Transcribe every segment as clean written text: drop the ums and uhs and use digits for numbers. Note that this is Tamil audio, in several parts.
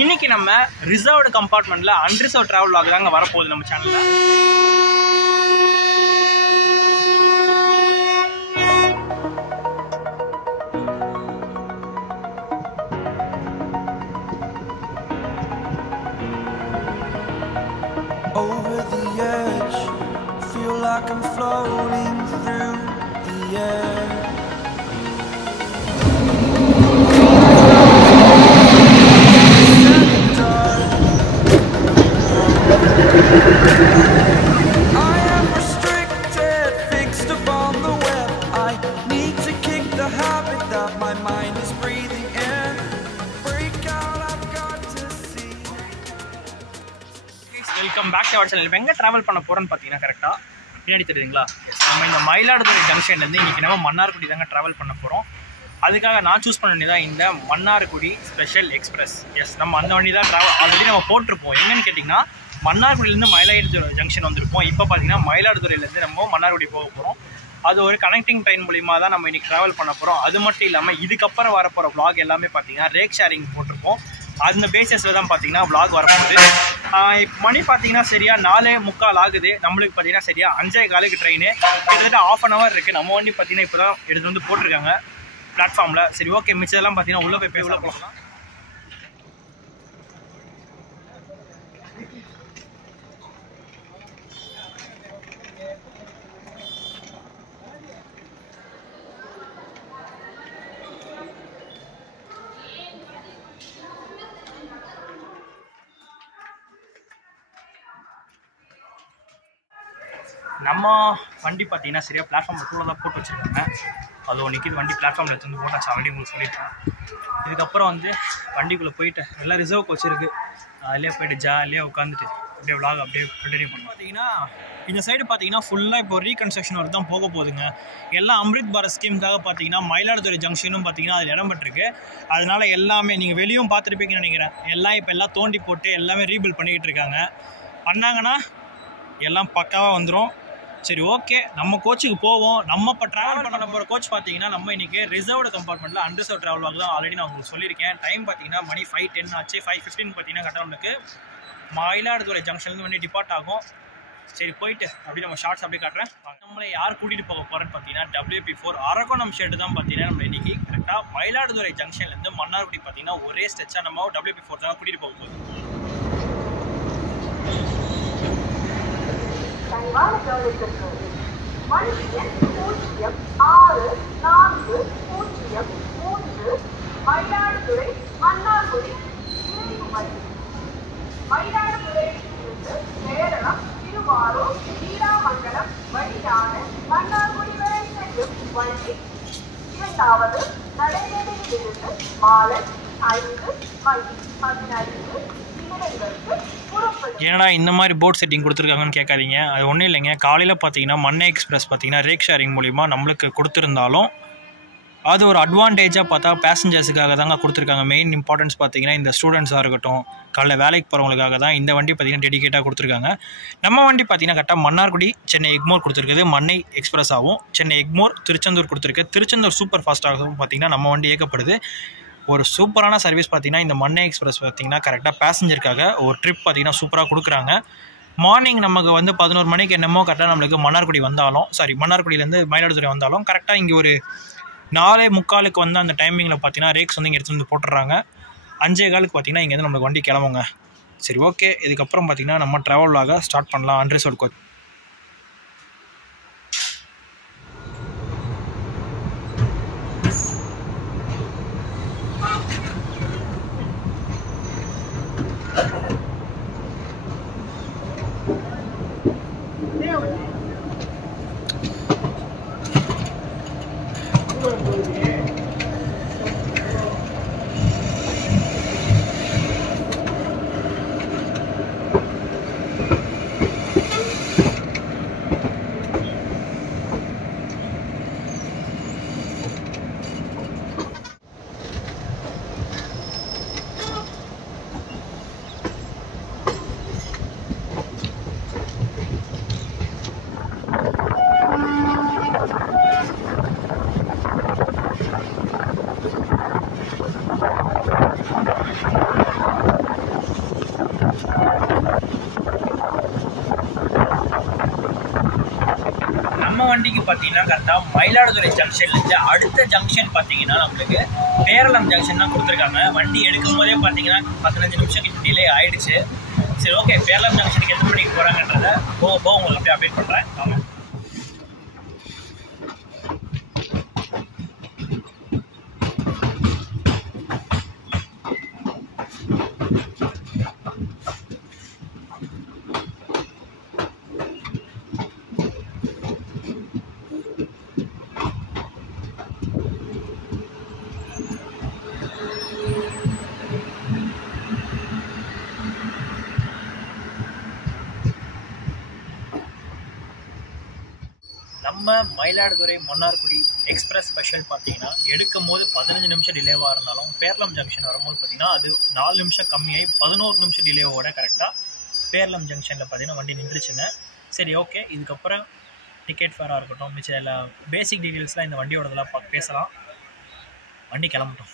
இன்னைக்கு நம்ம ரிசர்வ்டு கம்பார்ட்மெண்ட்ல அன்ரிசர்வ் டிராவல் vlog தாங்க வரப்போகுது நம்ம சேனல்ல. Over the edge, feel like I'm floating through the air. I am restricted, fixed upon the web. I need to kick the habit that my mind is breathing in. Break out, I've got to see. Welcome back to our channel. இப்போ எங்கே ட்ராவல் பண்ண போகிறோன்னு பார்த்தீங்கன்னா கரெக்டாக பின்னாடி தெரியுதுங்களா, நம்ம இந்த மயிலாடுதுறை ஜங்ஷன்லேருந்து இன்றைக்கி நம்ம மன்னார்குடி தாங்க ட்ராவல் பண்ண போகிறோம். அதுக்காக நான் சூஸ் பண்ண வேண்டியதான் இந்த மன்னார்குடி ஸ்பெஷல் எக்ஸ்பிரஸ். நம்ம அந்த வண்டி தான் ஆல்ரெடி நம்ம போட்டிருப்போம். எங்கன்னு கேட்டிங்கன்னா மன்னார்குடியிலேருந்து மயிலாடுதுறை ஜங்ஷன் வந்திருப்போம். இப்போ பார்த்தீங்கன்னா மயிலாடுதுறையிலேருந்து நம்ம மன்னார்குடி போக போகிறோம். அது ஒரு கனெக்டிங் ட்ரெயின் மூலிமா தான் நம்ம இன்றைக்கி ட்ராவல் பண்ண போகிறோம். அது மட்டும் இல்லாமல் இதுக்கப்புறம் வரப்போகிற vlog எல்லாமே பார்த்தீங்கன்னா ரேக் ஷேரிங் போட்டிருப்போம். அந்த பேசிஸில் தான் பார்த்தீங்கன்னா vlog வரப்போகுது. மணி பார்த்தீங்கன்னா சரியா 4:45 ஆகுது. நம்மளுக்கு பார்த்தீங்கன்னா சரியா 5:15 ட்ரெயின். கிட்டத்தட்ட 1/2 hour இருக்குது. நம்ம வண்டி பார்த்தீங்கன்னா இப்போ தான் எடுத்து வந்து போட்டிருக்காங்க பிளாட்ஃபார்மில். சரி, ஓகே, மிச்சதெல்லாம் பார்த்தீங்கன்னா உள்ளே போய் உள்ளே போகலாம். நம்ம வண்டி பார்த்தீங்கன்னா சரியா பிளாட்ஃபார்ம் 2 தான் போட்டு வச்சுருக்காங்க. அது ஒன்றைக்கி வண்டி பிளாட்ஃபார்மில் எடுத்து வந்து போட்டாச்சு. ஆல்ரெடி உங்களுக்கு சொல்லியிருக்கேன். இதுக்கப்புறம் வந்து வண்டிக்குள்ளே போயிட்டு எல்லாம் ரிசர்வ் வச்சுருக்கு. அதிலே போய்ட்டு ஜாலியாக உட்காந்துட்டு அப்படியே vlog அப்படியே கண்டினியூ பண்ணணும். பார்த்தீங்கன்னா இந்த சைடு பார்த்தீங்கன்னா ஃபுல்லாக இப்போ ரீகன்ஸ்ட்ரக்ஷன் ஒர்க் தான் போக போகுதுங்க. எல்லாம் அம்ரித் பாரத் ஸ்கீமுக்காக பார்த்தீங்கன்னா மயிலாடுதுறை ஜங்ஷனும் பார்த்தீங்கன்னா அதில் இடம் பெற்றிருக்கு. அதனால் எல்லாமே நீங்கள் வெளியும் பார்த்துருப்பீங்கன்னு நினைக்கிறேன். எல்லாம் தோண்டி போட்டு எல்லாமே ரீபில்ட் பண்ணிக்கிட்டு இருக்காங்க. பண்ணாங்கன்னா எல்லாம் பக்காவாக வந்துடும். சரி, ஓகே, நம்ம கோச்சுக்கு போவோம். நம்ம இப்போ ட்ராவல் பண்ண போகிற கோச் பார்த்தீங்கன்னா நம்ம இன்றைக்கி ரிசர்வ்டு கம்பார்ட்மெண்ட்டில் அன்ரிசர்வ் ட்ராவல் vlog தான் ஆல்ரெடி நான் உங்களுக்கு சொல்லியிருக்கேன். டைம் பார்த்தீங்கன்னா மணி 5:10 ஆச்சு. 5:15 பார்த்தீங்கன்னா கரெக்டாக நம்மளுக்கு மயிலாடுதுறை ஜங்ஷன்லேருந்து வண்டி டிபார்ட் ஆகும். சரி, போயிட்டு அப்படியே நம்ம ஷார்ட்ஸ் அப்படியே காட்டுறேன். நம்மளை யார் கூட்டிகிட்டு போக போகிறேன்னு பார்த்தீங்கன்னா WP4 அரக்கோணம் ஷெட்டு தான் பார்த்தீங்கன்னா நம்ம இன்றைக்கி கரெக்டாக மயிலாடுதுறை ஜங்ஷன்லேருந்து மன்னார்குடி பார்த்தீங்கன்னா ஒரே ஸ்ட்ரெச்சாக நம்ம WP4 தான் கூட்டிகிட்டு போக போகுது. மயிலாடுதுறை மன்னார்குடி மயிலாடுதுறையிலிருந்து கேரளம் திருவாரூர் நீடாமங்கலம் வழியான மன்னார்குடி வரை செல்லும் வண்டி 2வது நடைமேடையிலிருந்து மாலை 5:15 ஏன்னா இந்த மாதிரி போர்ட் செட்டிங் கொடுத்துருக்காங்கன்னு கேட்காதீங்க. அது ஒன்றும் இல்லைங்க. காலையில் பார்த்தீங்கன்னா மன்னை எக்ஸ்பிரஸ் பார்த்தீங்கன்னா ரேக் ஷேரிங் மூலிமா நம்மளுக்கு கொடுத்துருந்தாலும் அது ஒரு அட்வான்டேஜாக பார்த்தா பேசஞ்சர்ஸுக்காக தாங்க கொடுத்துருக்காங்க. மெயின் இம்பார்ட்டன்ஸ் பார்த்தீங்கன்னா இந்த ஸ்டூடெண்ட்ஸாக இருக்கட்டும், காலைல வேலைக்கு போகிறவங்களுக்காக தான் இந்த வண்டி பார்த்தீங்கன்னா டெடிகேட்டாக கொடுத்துருக்காங்க. நம்ம வண்டி பார்த்தீங்கன்னா கரெக்டாக மன்னார்குடி சென்னை எக்மோர் கொடுத்துருக்குது. மன்னை எக்ஸ்பிரஸாகவும் சென்னை எக்மோர் திருச்செந்தூர் கொடுத்துருக்கு. திருச்செந்தூர் சூப்பர் ஃபாஸ்ட்டாகவும் பார்த்தீங்கன்னா நம்ம வண்டி இயக்கப்படுது. ஒரு சூப்பரான சர்வீஸ் பார்த்தீங்கன்னா இந்த மன்னை எக்ஸ்பிரஸ் பார்த்தீங்கன்னா கரெக்டாக பேசஞ்சருக்காக ஒரு ட்ரிப் பார்த்தீங்கன்னா சூப்பராக கொடுக்குறாங்க. மார்னிங் நமக்கு வந்து 11 மணிக்கு என்னமோ கரெக்டாக நம்மளுக்கு மன்னார்குடியிலேருந்து மயிலாடுதுறை வந்தாலும் கரெக்டாக இங்கே ஒரு 4:45 வந்து அந்த டைமிங்கில் பார்த்தீங்கன்னா ரேக்ஸ் வந்து இங்கே எடுத்து வந்து போட்டுடுறாங்க. 5:15 பார்த்தீங்கன்னா இங்கேருந்து நம்மளுக்கு வண்டி கிளம்புங்க. சரி, ஓகே, இதுக்கப்புறம் பார்த்தீங்கன்னா நம்ம ட்ராவல் vlog ஸ்டார்ட் பண்ணலாம். Unreserved coach. கரெக்டாக மயிலாடுதுறை ஜங்ஷன்லேருந்து அடுத்த ஜங்ஷன் பார்த்தீங்கன்னா நம்மளுக்கு பேரளம் ஜங்ஷன் தான் கொடுத்துருக்காங்க. வண்டி எடுக்கும் போதே பார்த்தீங்கன்னா 15 நிமிஷம் டிலே ஆகிடுச்சு. சரி ஓகே, பேரளம் ஜங்ஷனுக்கு எத்தனை மணிக்கு போகிறாங்கன்றதை போக போக உங்களுக்கு அப்படியே அப்டேட் பண்ணுறேன். ஆமாம், நம்ம மயிலாடுதுறை மன்னார்குடி எக்ஸ்பிரஸ் ஸ்பெஷல் பார்த்தீங்கன்னா எடுக்கும் போது 15 நிமிஷம் டிலேவாக இருந்தாலும் பேரளம் ஜங்ஷன் வரும்போது பார்த்தீங்கன்னா அது 4 நிமிஷம் கம்மியாகி 11 நிமிஷம் டிலேவோட கரெக்டாக பேரளம் ஜங்ஷனில் பார்த்தீங்கன்னா வண்டி நின்றுச்சுங்க. சரி ஓகே, இதுக்கப்புறம் டிக்கெட் ஃபேராக இருக்கட்டும், மிச்சம் எல்லா பேசிக் டீட்டெயில்ஸ்லாம் இந்த வண்டியோடதெல்லாம் பேசலாம். வண்டி கிளம்பட்டும்.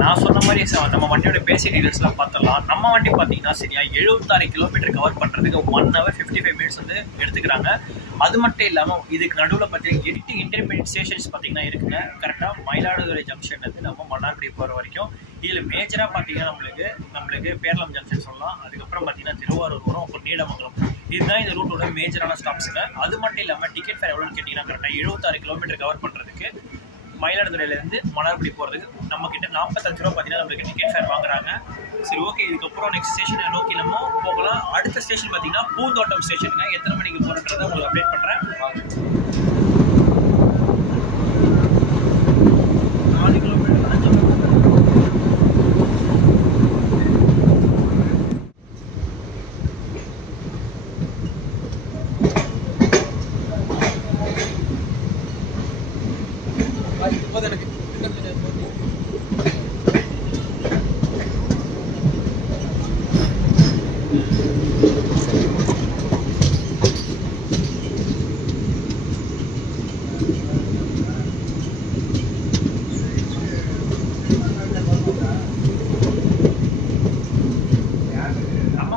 நான் சொன்ன மாதிரி நம்ம வண்டியோட பேசிக் டீடைல்ஸ்லாம் பார்த்துடலாம். நம்ம வண்டி பார்த்தீங்கன்னா சரியா 76 கிலோமீட்டர் கவர் பண்ணுறதுக்கு 1 hour 55 minutes வந்து எடுத்துக்கிறாங்க. அது மட்டும் இல்லாமல் இதுக்கு நடுவில் பார்த்தீங்கன்னா 8 இன்டர்மீடியட் ஸ்டேஷன்ஸ் பார்த்தீங்கன்னா இருக்குங்க. கரெக்டாக மயிலாடுதுறை ஜங்ஷன்லேருந்து நம்ம மன்னார்குடி போகிற வரைக்கும். இதில் மேஜராக பார்த்தீங்கன்னா நம்மளுக்கு பேரளம் ஜங்ஷன் சொல்லலாம். அதுக்கப்புறம் பார்த்தீங்கன்னா திருவாரூர் வரும், அப்புறம் நீலமங்கலம். இதுதான் இந்த ரூட்டோட மேஜரான ஸ்டாப்ஸுங்க. அது மட்டும் இல்லாமல் டிக்கெட் ஃபேர் எவ்வளோன்னு கேட்டிங்கன்னா கரெக்டாக 76 கிலோமீட்டர் கவர் பண்ணுறதுக்கு மயிலாடுதுறையிலேருந்து மன்னார்குடி போகிறதுக்கு நம்மக்கிட்ட 45 ரூபா பார்த்தீங்கன்னா நம்மளுக்கு டிக்கெட் ஃபேர் வாங்குறாங்க. சரி ஓகே, இதுக்கப்புறம் நெக்ஸ்ட் ஸ்டேஷனை நோக்கி நம்ம போகலாம். அடுத்த ஸ்டேஷன் பார்த்தீங்கன்னா பூந்தோட்டம் ஸ்டேஷனுங்க. எத்தனை மணிக்கு போகிறன்றதை உங்களுக்கு அப்டேட் பண்ணுறேன். 4 கிலோமீட்டர்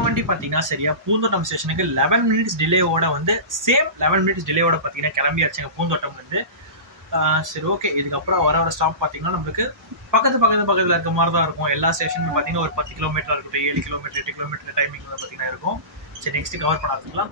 5 பார்த்தீங்கன்னா சரியா பூந்தோட்டம் ஸ்டேஷனுக்கு 11 minutes டிலேவோட வந்து சேம் 11 minutes டிலேவோட பார்த்தீங்கன்னா கிளம்பியாச்சுங்க பூந்தோட்டம் வந்து. சரி ஓகே, இதுக்கப்புறம் வர ஸ்டாப் பார்த்தீங்கன்னா நம்மளுக்கு பக்கத்தில் இருக்க மாதிரி தான் இருக்கும். எல்லா ஸ்டேஷனும் பார்த்தீங்கன்னா ஒரு 10 கிலோமீட்டர் இருக்கட்டும், 7 கிலோமீட்டர் 8 கிலோமீட்டர் டைமிங் பார்த்தீங்கன்னா இருக்கும். சரி நெக்ஸ்ட் கவர் பண்ணாதுக்கலாம்.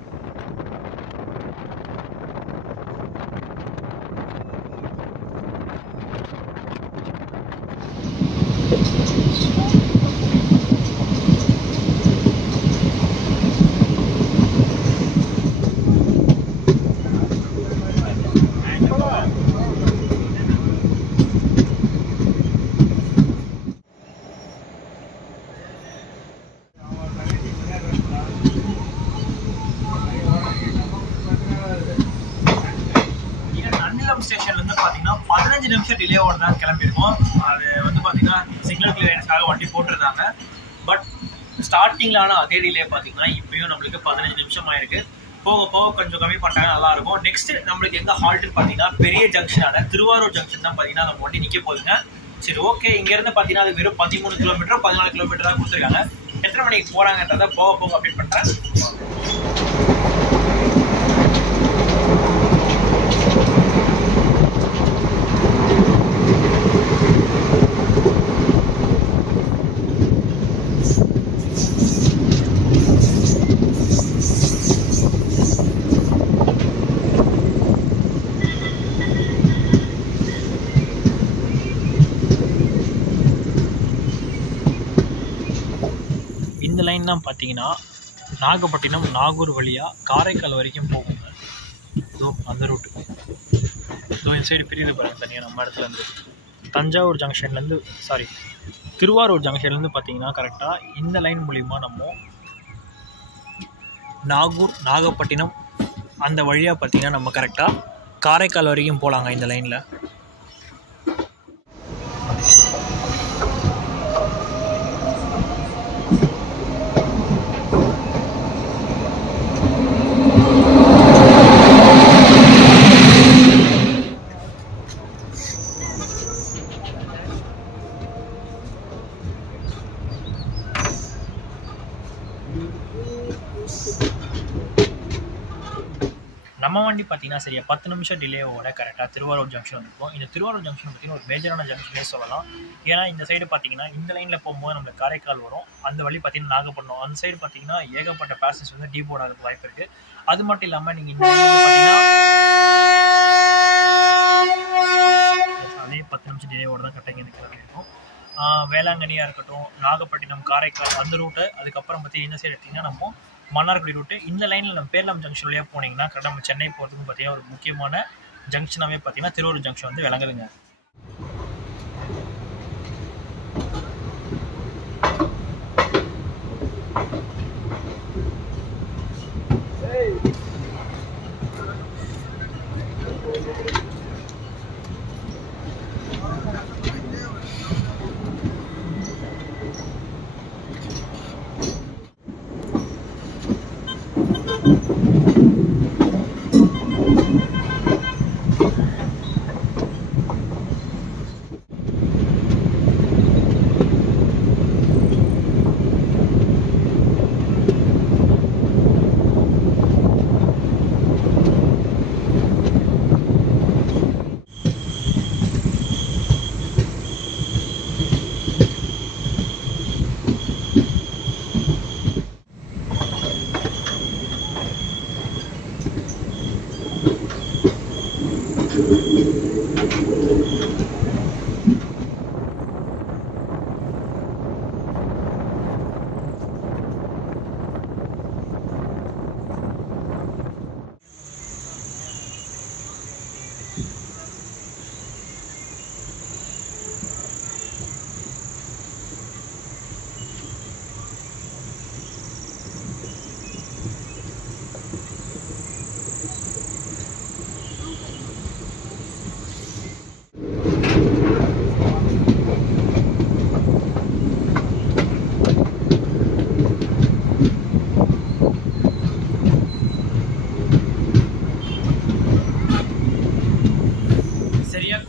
ஸ்டேஷன்ல இருந்து பாத்தீங்கன்னா 15 நிமிஷம் டிலேவோட தான் கிளம்பிருக்கோம். அது வந்து பாத்தீங்கன்னா சிக்னல் கிளியரன்ஸ்க்காக வண்டி போட்டிருந்தாங்க. பட் ஸ்டார்டிங்ல ஆனா அதே டிலே பாத்தீங்கன்னா இப்பயும் நம்மளுக்கு 15 நிமிஷம் ஆயிருக்கு. போக போக கொஞ்சம் கம்மி பண்ணாங்க, நல்லா இருக்கும். நெக்ஸ்ட் நம்மளுக்கு எங்க ஹால்ட்னு பாத்தீங்கன்னா பெரிய ஜங்ஷனான திருவாரூர் ஜங்ஷன் தான் பாத்தீங்கன்னா நம்ம வண்டி நிக்க போகுதுங்க. சரி ஓகே, இங்க இருந்து பாத்தீங்கன்னா அது வெறும் 13 கிலோமீட்டர் 14 கிலோமீட்டர் தான் கொடுத்துருக்காங்க. எத்தனை மணிக்கு போறாங்கன்றத போக போக அப்டேட் பண்றேன். இந்த லைன் தான் பார்த்தீங்கன்னா நாகப்பட்டினம் நாகூர் வழியாக காரைக்கால் வரைக்கும் போகுங்க. இதோ அந்த ரூட்டு இதோ இந்த சைடு பிரியுது பாருங்கள் தனியாக. நம்ம இடத்துலேருந்து தஞ்சாவூர் ஜங்ஷன்லேருந்து திருவாரூர் ஜங்ஷன்லேருந்து பார்த்தீங்கன்னா கரெக்டாக இந்த லைன் மூலிமா நம்ம நாகூர் நாகப்பட்டினம் அந்த வழியாக பார்த்தீங்கன்னா நம்ம கரெக்டாக காரைக்கால் வரைக்கும் போகலாங்க இந்த லைனில். நம்ம வண்டி பார்த்தீங்கன்னா சரியா 10 நிமிஷம் டிலேவோட கரெக்டாக திருவாரூர் ஜங்ஷன் வந்துருக்கும். இந்த திருவாரூர் ஜங்ஷன் பார்த்தீங்கன்னா ஒரு மேஜரான ஜங்ஷனே சொல்லலாம். ஏன்னா இந்த சைடு பார்த்தீங்கன்னா இந்த லைனில் போகும்போது நம்மளுக்கு காரைக்கால் வரும், அந்த வழி பார்த்தீங்கன்னா நாகப்பட்டினம், அந்த சைடு பார்த்தீங்கன்னா ஏகப்பட்ட பேசஞ்சர்ஸ் வந்து டீபோர்ட் ஆகிறதுக்கு வாய்ப்பு இருக்குது. அது மட்டும் இல்லாமல் நீங்கள் இந்த லைனில் பார்த்தீங்கன்னா அதே 10 நிமிஷம் டிலேவோட தான் கரெக்டாக இங்கே கிளம்பி இருக்கும். வேளாங்கண்ணியாக இருக்கட்டும், நாகப்பட்டினம், காரைக்கால் அந்த ரூட்டு, அதுக்கப்புறம் பார்த்தீங்கன்னா இந்த சைடு எடுத்திங்கன்னா நம்ம மன்னார்குடி ரூட்டு. இந்த லைனில் நம்ம பேரலாம் ஜங்ஷன் வழியாக போனீங்கன்னா கரெக்டாக நம்ம சென்னை போகிறதுக்கு பார்த்தீங்கன்னா ஒரு முக்கியமான ஜங்ஷனாகவே பார்த்தீங்கன்னா திருவாரூர் ஜங்ஷன் வந்து விளங்குதுங்க.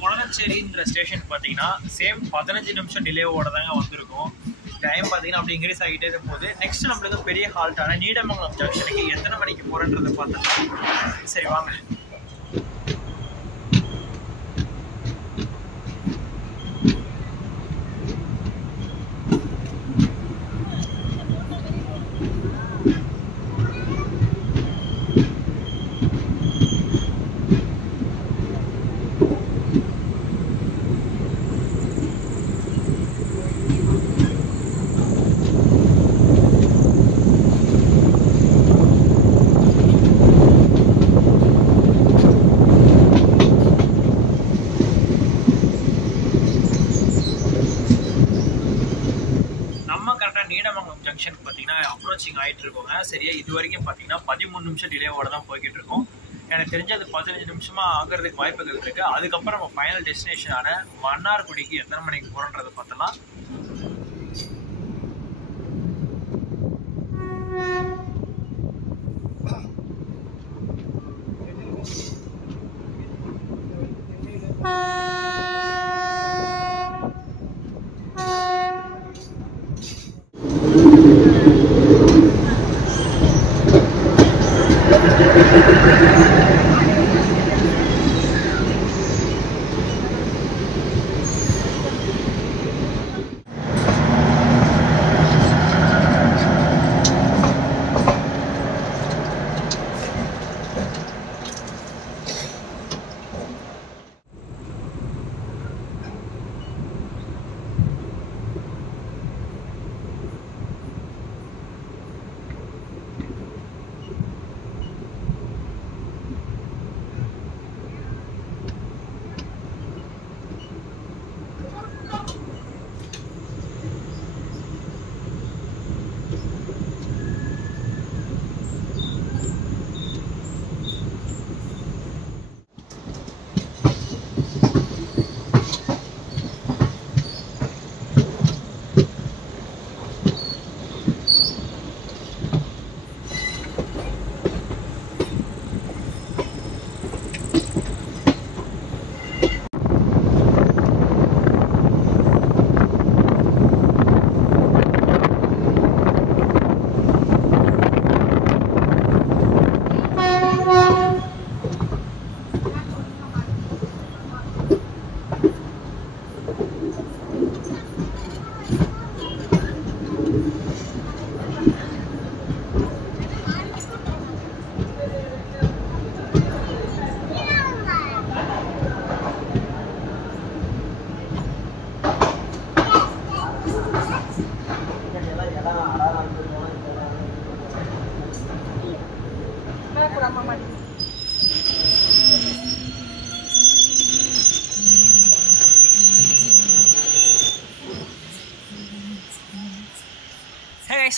கொளச்சேரின்ற ஸ்டேஷன் பார்த்தீங்கன்னா சேம் 15 நிமிஷம் டிலேவோட தாங்க வந்திருக்கும். டைம் பார்த்தீங்கன்னா அப்படி இன்க்ரீஸ் ஆகிட்டே இருக்கும் போது நெக்ஸ்ட் நம்மளுக்கு பெரிய ஹால்ட்டான நீடமங்கலம் ஜங்ஷனுக்கு எத்தனை மணிக்கு போகிறன்றதை பார்த்தோம்னா சரி வாங்க. நீடமங்கலம் ஜங்ஷன் பார்த்தீங்கன்னா அப்ரோச்சிங் ஆகிட்டு இருக்கோங்க. சரியா இது வரைக்கும் பார்த்தீங்கன்னா 13 நிமிஷம் டிலேவோட தான் போய்கிட்டு இருக்கோம். எனக்கு தெரிஞ்சு அது 15 நிமிஷமா ஆகிறதுக்கு வாய்ப்புகள் இருக்கு. அதுக்கப்புறம் நம்ம ஃபைனல் டெஸ்டினேஷனான மன்னார்குடிக்கு எத்தனை மணிக்கு போகிறோன்றதை பார்த்தலாம்.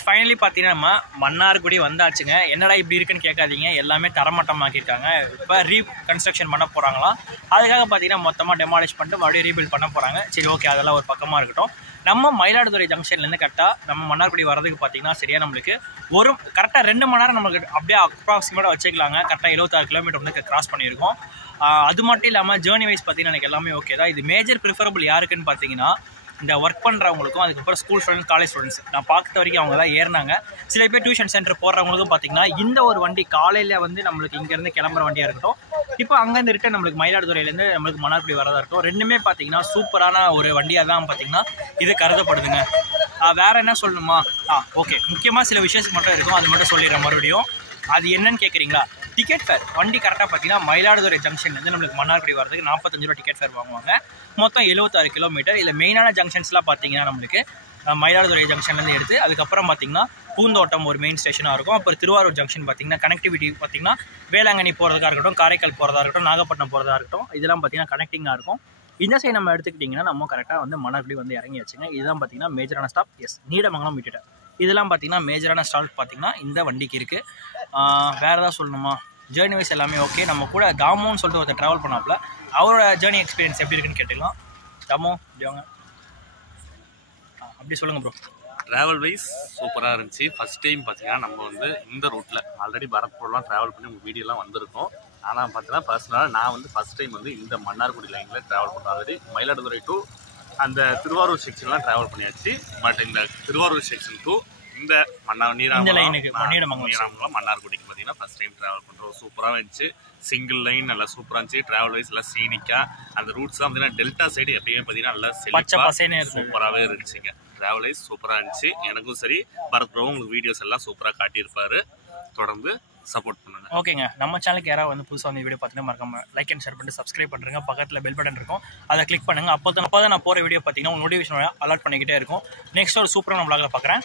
ஃபைனலி பார்த்தீங்கன்னா நம்ம மன்னார்குடி வந்தாச்சுங்க. என்னடா இப்படி இருக்குன்னு கேட்காதீங்க, எல்லாமே தரமட்டமாக்கியிருக்காங்க. இப்போ ரீகன்ஸ்ட்ரக்ஷன் பண்ண போகிறாங்களாம். அதுக்காக பார்த்தீங்கன்னா மொத்தமாக டெமாலிஷ் பண்ணிட்டு மறுபடியும் ரீபில்ட் பண்ண போகிறாங்க. சரி, ஓகே, அதெல்லாம் ஒரு பக்கமாக இருக்கட்டும். நம்ம மயிலாடுதுறை ஜங்ஷன்லேருந்து கரெக்டாக நம்ம மன்னார்குடி வரதுக்கு பார்த்தீங்கன்னா சரியாக நம்மளுக்கு கரெக்டாக 2 மணி நேரம் நம்மளுக்கு அப்படியே அப்ராக்சிமேட்டாக வச்சுக்கலாங்க. கரெக்டாக 76 கிலோமீட்டர் வந்து கிராஸ் பண்ணியிருக்கோம். அது மட்டும் இல்லாமல் ஜேர்னி வைஸ் பார்த்தீங்கன்னா எனக்கு எல்லாமே ஓகே தான். இது மேஜர் ப்ரிஃபரபிள் யாருக்குன்னு பார்த்தீங்கன்னா இந்த ஒர்க் பண்ணுறவங்களுக்கும், அதுக்கப்புறம் ஸ்கூல் ஸ்டூடெண்ட்ஸ், காலேஜ் ஸ்டூடெண்ட்ஸ். நான் பார்த்த வரைக்கும் அவங்க தான் ஏறினாங்க. சில பேர் டியூஷன் சென்டர் போடுறவங்களுக்கும் பார்த்தீங்கன்னா இந்த ஒரு வண்டி காலையில் வந்து நம்மளுக்கு இங்கேருந்து கிளம்புற வண்டியாக இருக்கட்டும், இப்போ அங்கேருந்து ரிட்டன் நம்மளுக்கு மயிலாடுதுறையிலேருந்து நம்மளுக்கு மன்னார்குடி வரதா இருக்கட்டும், ரெண்டுமே பார்த்தீங்கன்னா சூப்பரான ஒரு வண்டியாக தான் பார்த்தீங்கன்னா இது கருதப்படுதுங்க. வேறு என்ன சொல்லணுமா? ஓகே, முக்கியமாக சில விஷயத்துக்கு மட்டும் இருக்கும், அது மட்டும் சொல்லிடுறேன் மறுபடியும். அது என்னன்னு கேட்குறீங்களா? டிக்கெட் ஃபேர் வண்டி கரெக்டாக பார்த்தீங்கன்னா மயிலாடுதுறை ஜங்ஷன்லேருந்து நம்மளுக்கு மன்னார்குடி வரதுக்கு 45 ரூபா டிக்கெட் ஃபேர் வாங்குவாங்க. மொத்தம் 76 கிலோமீட்டர். இல்லை மெயினான ஜங்ஷன்ஸ்லாம் பார்த்தீங்கன்னா நம்மளுக்கு மயிலாடுதுறை ஜங்ஷன்லேருந்து எடுத்து அதுக்கப்புறம் பார்த்தீங்கன்னா பூந்தோட்டம் ஒரு மெயின் ஸ்டேஷனாக இருக்கும். அப்புறம் திருவாரூர் ஜங்ஷன் பார்த்தீங்கன்னா கனெக்டிவிட்டி பார்த்தீங்கன்னா வேளாங்கண்ணி போகிறதா இருக்கட்டும், காரைக்கால் போகிறதா இருக்கட்டும், நாகப்பட்டினம் போகிறதா இருக்கட்டும், இதெல்லாம் பார்த்தீங்கன்னா கனெக்டிங்காக இருக்கும். இந்த சைடு நம்ம எடுத்துக்கிட்டிங்கன்னா நம்ம கரெக்டாக வந்து மன்னார்குடி வந்து இறங்கியாச்சுங்க. இதுதான் பார்த்தீங்கன்னா மேஜரான ஸ்டாப். நீடமங்கலம் விட்டுட்டேன். இதெல்லாம் பார்த்தீங்கன்னா மேஜரான ஸ்டாப் பார்த்தீங்கன்னா இந்த வண்டிக்கு இருக்குது. வேறு ஏதாவது சொல்லணுமா? ஜேர்னி வைஸ் எல்லாமே ஓகே. நம்ம கூட தாமோன்னு சொல்லிட்டு ஒருத்தர் ட்ராவல் பண்ணாப்புல, அவரோட ஜேர்னி எக்ஸ்பீரியன்ஸ் எப்படி இருக்குன்னு கேட்டுக்கலாம். தாமோ, இப்படிவாங்க, அப்படி சொல்லுங்கள் ப்ரோ. ட்ராவல் வைஸ் சூப்பராக இருந்துச்சு. ஃபஸ்ட் டைம் பார்த்தீங்கன்னா நம்ம வந்து இந்த ரூட்டில் ஆல்ரெடி பரத்பூர்லாம் ட்ராவல் பண்ணி உங்கள் வீடியோலாம் வந்திருக்கோம். ஆனால் பார்த்தீங்கன்னா பர்சனலாக நான் வந்து ஃபஸ்ட் டைம் வந்து இந்த மன்னார்குடி லைனில் ட்ராவல் பண்ணுறேன். ஆல்ரெடி மயிலாடுதுறை டு அந்த திருவாரூர் செக்ஷன்லாம் ட்ராவல் பண்ணியாச்சு. பட் இந்த திருவாரூர் செக்ஷன் டு இந்த நீடாமங்கலம் மன்னார்குடிக்கு பார்த்தீங்கன்னா ஃபஸ்ட் டைம் ட்ராவல் பண்ணுறோம். சூப்பராக இருந்துச்சு. சிங்கிள் லைன் நல்லா சூப்பராக இருந்துச்சு. ட்ராவல் வைஸ் நல்லா சீனிக்காக அந்த ரூட்ஸ்லாம் பார்த்தீங்கன்னா டெல்டா சைடு எப்பயுமே பார்த்தீங்கன்னா நல்லா சூப்பராகவே இருந்துச்சுங்க. ட்ராவல் வைஸ் சூப்பராக இருந்துச்சு. எனக்கும் சரி, பரத் ப்ரோ உங்களுக்கு வீடியோஸ் எல்லாம் சூப்பராக காட்டியிருப்பாரு. தொடர்ந்து சப்போர்ட் பண்ணுங்க. ஓகேங்க, நம்ம சேனலுக்கு யாராவது வந்து புதுசாக வந்து வீடியோ பார்த்துட்டு மறக்காம லைக் அண்ட் ஷேர் பண்ணிட்டு சப்ஸ்கிரைப் பண்ணுறேங்க. பக்கத்தில் பெல் பட்டன் இருக்கும், அதை கிளிக் பண்ணுங்கள். அப்போ தான் நான் போகிற வீடியோ பார்த்தீங்கன்னா நோட்டிஃபிகேஷன் அலர்ட் பண்ணிக்கிட்டே இருக்கும். நெக்ஸ்ட் ஒரு சூப்பரான vlogல பார்க்குறேன்.